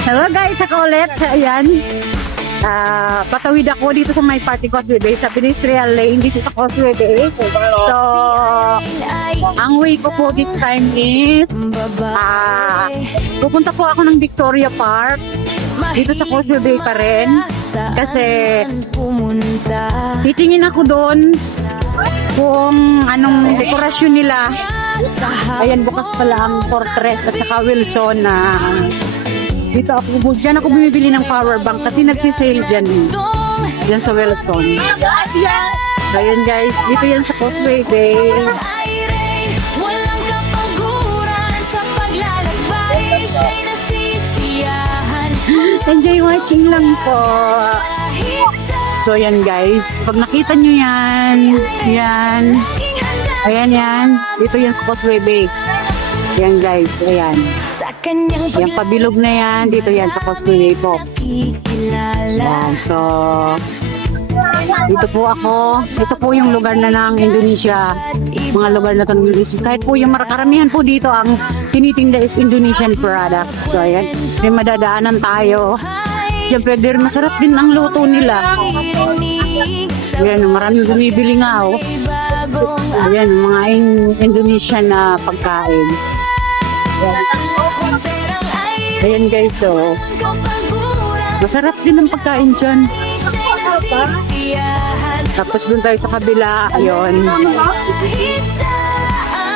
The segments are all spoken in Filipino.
Hello guys, ako ulit. Ayan. Patawid ako dito sa may party Causeway Bay sa Pedestrian Lane dito sa Causeway Bay. So, ang way ko po this time is pupunta po ako ng Victoria Park dito sa Causeway Bay pa rin kasi titingin ako doon kung anong dekorasyon nila. Ayan, bukas pala ang Fortress at saka Wilson na dito ako, dyan ako bumibili ng power bank kasi nagsisale dyan sa Wilson. Ayun guys, dito yan sa Causeway Bay. Enjoy watching lang po. So yan guys, pag nakita nyo yan, ayan yan, dito yan sa Causeway Bay. Yan guys, ayan. Yan, pabilog na yan. Dito yan sa Causeway po. Yan, so dito po ako. Ito po yung lugar na ng Indonesia. Mga lugar na ito ng Indonesia. Kahit po yung karamihan po dito ang tinitinda is Indonesian product. So ayan, may madadaanan tayo. Diyan pwede rin, masarap din ang luto nila. Ayan, maraming bumibili nga oh. Ayan, mga Indonesian na pagkain. Ayan guys, so masarap din ang pagkain dyan. Tapos dun tayo sa kabila. Ayun,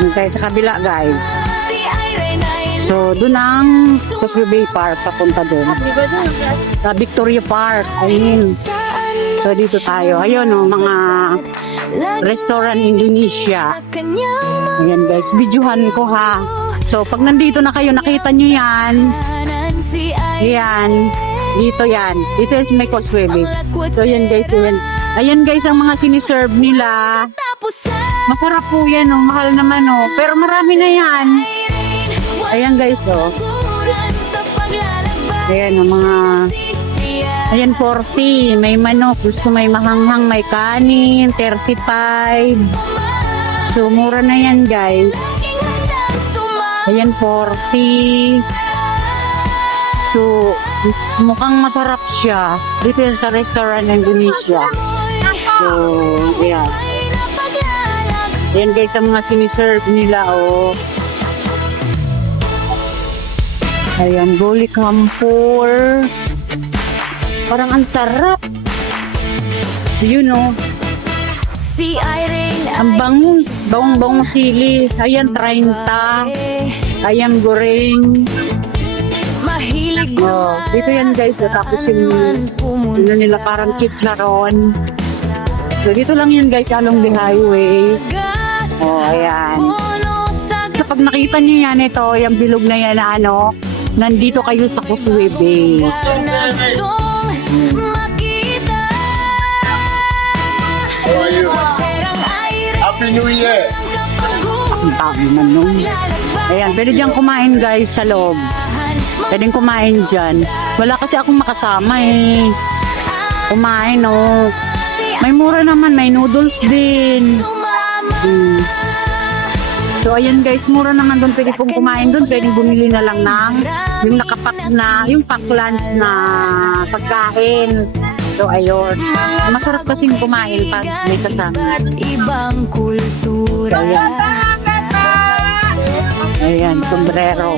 dun tayo sa kabila guys. So dun ang Causeway Bay Park, papunta dun sa Victoria Park. Ayun, so dito tayo. Ayun o, mga restaurant Indonesia. Ayan guys, videohan ko ha. So, pag nandito na kayo, nakita nyo yan. Yan. Dito yan. Dito yan sa may Causeway Bay. So, yan guys. Yan. Ayan guys, ang mga siniserve nila. Masarap po yan. Oh. Mahal naman. Oh. Pero marami na yan. Ayan guys. Oh. Ayan, oh, mga... Ayan, 40. May manok. Gusto may mahanghang, may kanin. 35. So, mura na yan guys. Ayan, 40. So, mukhang masarap siya. Dito yan sa restaurant ng Indonesia. So, ayan. Ayan guys, ang mga siniserve nila, oh. Ayan, gulay kampur. Parang ang sarap. Yun, oh. Si Irene, ang bangong sili. Ayan, 30. Ayam goreng. mahilig Oh, dito yan guys. So, tapos yung nila parang chicharon. So, dito lang yan guys, along the highway. Oh, ayan. So, pag nakita nyo yan, ito, yung bilog na yan na ano, nandito kayo sa Causeway Bay. Happy New Year! Ang dami man nun. Ayan, pwede dyan kumain guys sa loob. Pwedeng kumain dyan. Wala kasi akong makasama eh. Kumain oh. May mura naman, may noodles din. So ayan guys, mura naman doon. Pwede pong kumain doon. Pwedeng bumili na lang ng yung nakapak na, yung pack lunch na pagkain. So ayun, masarap kasing kumain pag may kasama. Ibang kultura. So, ayan. Ayan, sombrero.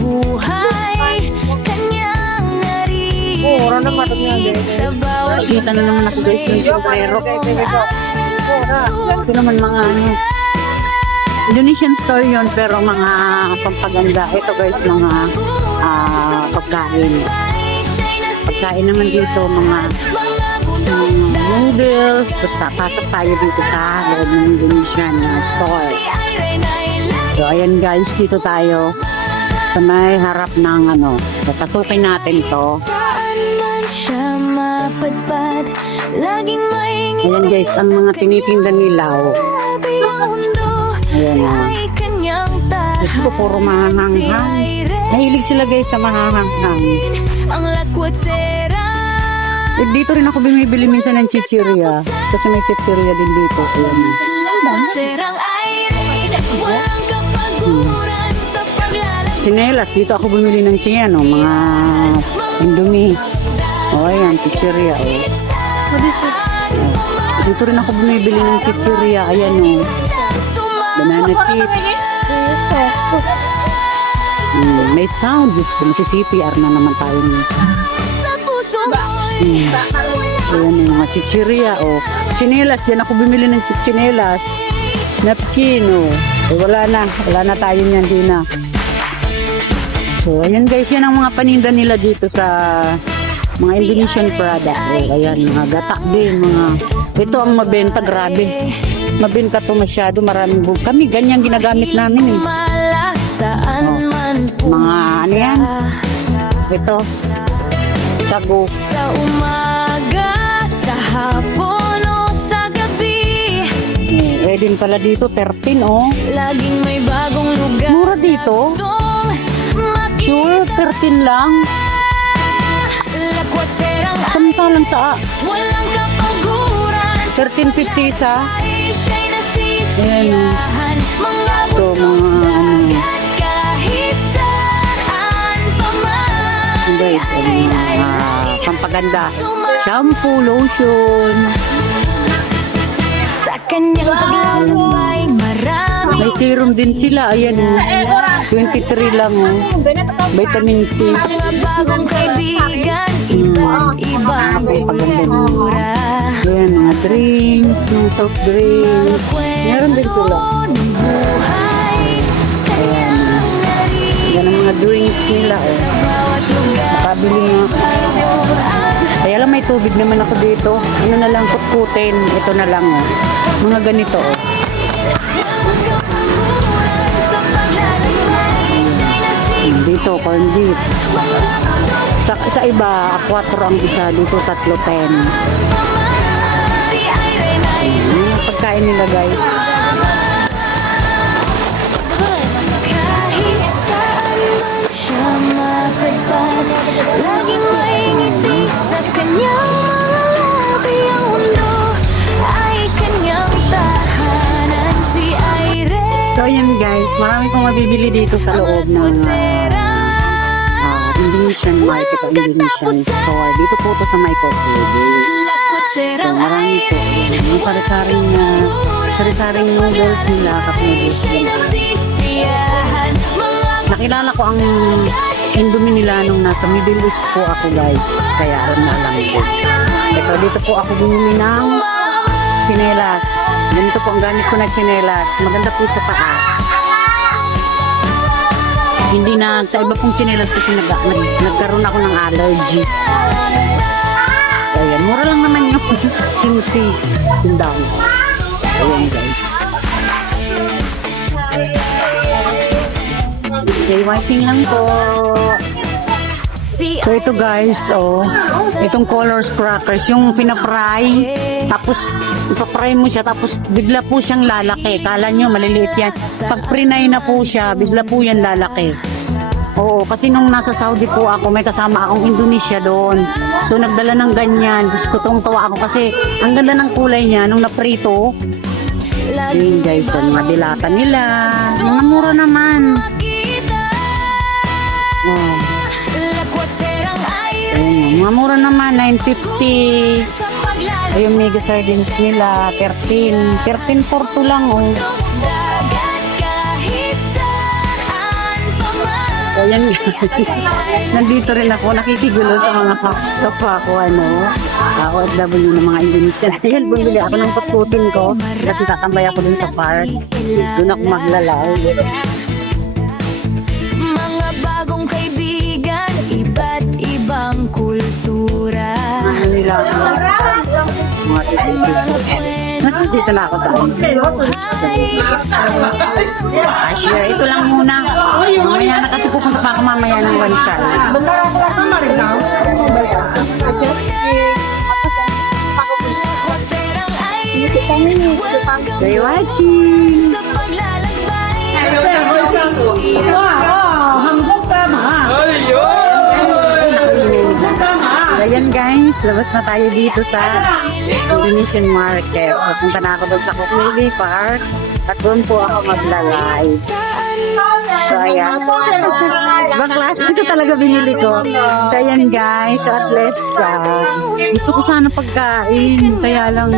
Buhay, kanyang narinig sa bawat Nakita na naman ako guys ng sombrero. Ito naman mga ano, Indonesian store yun, pero mga pampaganda. Ito guys, mga pagkain. Pagkain naman dito, mga noodles. Basta pasok tayo dito sa loob ng Indonesian store. So ayan guys, dito tayo sa may harap ng ano. So pasukin natin to. Ayan guys, ang mga tinitinda nila. Ayan o. Gusto ko puro mahanghang. Mahilig sila guys sa mahanghang. Ang lakwat sera Dito rin ako bumibili minsan ng chichirya. Kasi may chichirya din dito. Ayan. Serang aire, walang kapaguran sa paglalagay. Sinelas, dito ako bumili ng chiyan, mga Indomie. O, ayan, chichirya. Dito rin ako bumibili ng chichirya. Ayan, banana chips. May sound. Diyos ko, CPR na naman tayo niya. Sa puso Ayan yung mga chichirya. Chinelas, dyan ako bumili ng chinelas. Napkin, wala na tayo niyan, di na. So, ayan guys, yan ang mga paninda nila dito sa mga Indonesian product. Ayan, mga gatak din, ito ang mabenta, grabe. Mabenta to masyado, maraming kami, ganyan ginagamit namin saan man mga ano yan? Ito, sago. sa umaga, sa hapon o sa gabi, Din pala dito, 13, laging may bagong lugar. Mura dito? Sure, 13 lang. Lakwat serang Samantalang sa walang kapaguran. 13.50 sa Ay, siya'y nasisiyahan. Mga ito, mga kahit saan pa man. guys, mga pampaganda. Shampoo, lotion. Sa kanyang paglalakbay, marami May serum din sila. Ayan, 23 lang. Vitamin C. mga bagong kaibigan, iba't ibang kultura. Ayan, mga drinks, mga soft drinks. Meron din sila. Ng buhay, kanyang narinig Yan ang mga drinks nila. sa bawat lugar. Nakabili nga. Kaya lang may tubig naman ako dito. Ano na lang, kutkutin. Ito na lang. Mga ganito. Sa paglalakbay, siya'y nasisiyahan. Dito, corn beef. Sa iba, 4 ang isa. Dito, 3.10. Si Irene ay Yung pagkain nila, guys. kahit saan man siya mapadpad, laging may ngiti sa kanyang mga labi. Ang mundo ay kanyang tahanan. Si Irene So, yan guys. Marami pong mabibili dito sa loob ng Indonesian market o Indonesian store. Dito po to sa Michael's Baby. lakot So, serang marami po. Yung sari-saring noodles nila, cup noodles nila. nasisiyahan. Mga Nakilala ko ang Indomie nila nung nasa Middle East po ako guys. Kaya alam na alam ko. Ito, dito po ako bumili ng chinelas. Ganito po ang gamit ko na chinelas. Maganda po sa paa. Hindi na, sa iba pong chinelas kasi nagkaroon ako ng allergy. Ayan, mura lang naman yung kimsi. Yung down. Ayan guys. Okay, watching lang po. si So ito guys, itong colors crackers, yung pinafry, tapos ipafry mo siya, tapos bigla po siyang lalaki. Kala nyo maliliit yan. Pag prinay na po siya, bigla po yan lalaki. Oo, kasi nung nasa Saudi po ako, may kasama akong Indonesia doon. So nagdala ng ganyan. Diyos ko, tuwang-tuwa ako kasi ang ganda ng kulay niya nung naprito. Yun guys, mga dilata nila. Mga mura naman. Oh. lakwat serang Ayun, mga mura naman, 9.50. Ayun, mega sardines nila, 13. 13.42 lang, dagat kahit saan pa man. Ayan guys. Nandito rin ako, nakikigulo sa mga kapwa ko, OFW ng mga Indonesian. Ayan, bumili ako ng putkutin ko kasi tatambay ako dun sa park. Doon ako maglalao. Mga bagong kaibigan, iba't ibang kultura. Ano nila, mga titipid. Dito na ako sa Asya, ito lang muna. Mamaya na kasi pupunta pa ako mamaya ng Wansal. Lakwat serang aire, Stay watching! sa paglalakbay. Ayan guys, guys, labas na tayo dito sa Indonesian Market. So punta na ako doon sa Causeway Bay Park at doon po ako magla-live. So ayan. Ibang klase ito talaga binili ko. So ayan guys, so at least gusto ko sana pagkain. Kaya lang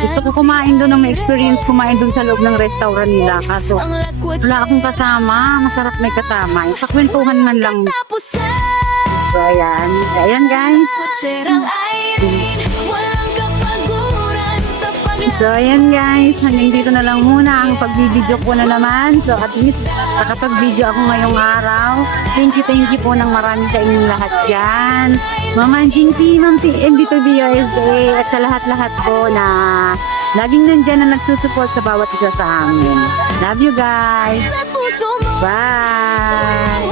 gusto ko kumain doon ng may experience kumain doon sa loob ng restaurant nila. Kaso wala akong kasama. Masarap may kasama. Sa kwentuhan man lang. So ayan. Ayan guys. Serang Irene, walang kapaguran sa So ayan guys, hanggang dito na lang muna ang pagbibideo ko na naman. So at least nakapag-video ako ngayong araw. Thank you po ng marami sa inyong lahat dyan. Mama Jinty, Ma'am MB2B USA at sa lahat-lahat po na laging nandyan na nagsusupport sa bawat isa sa amin. Love you guys. puso mo. Bye!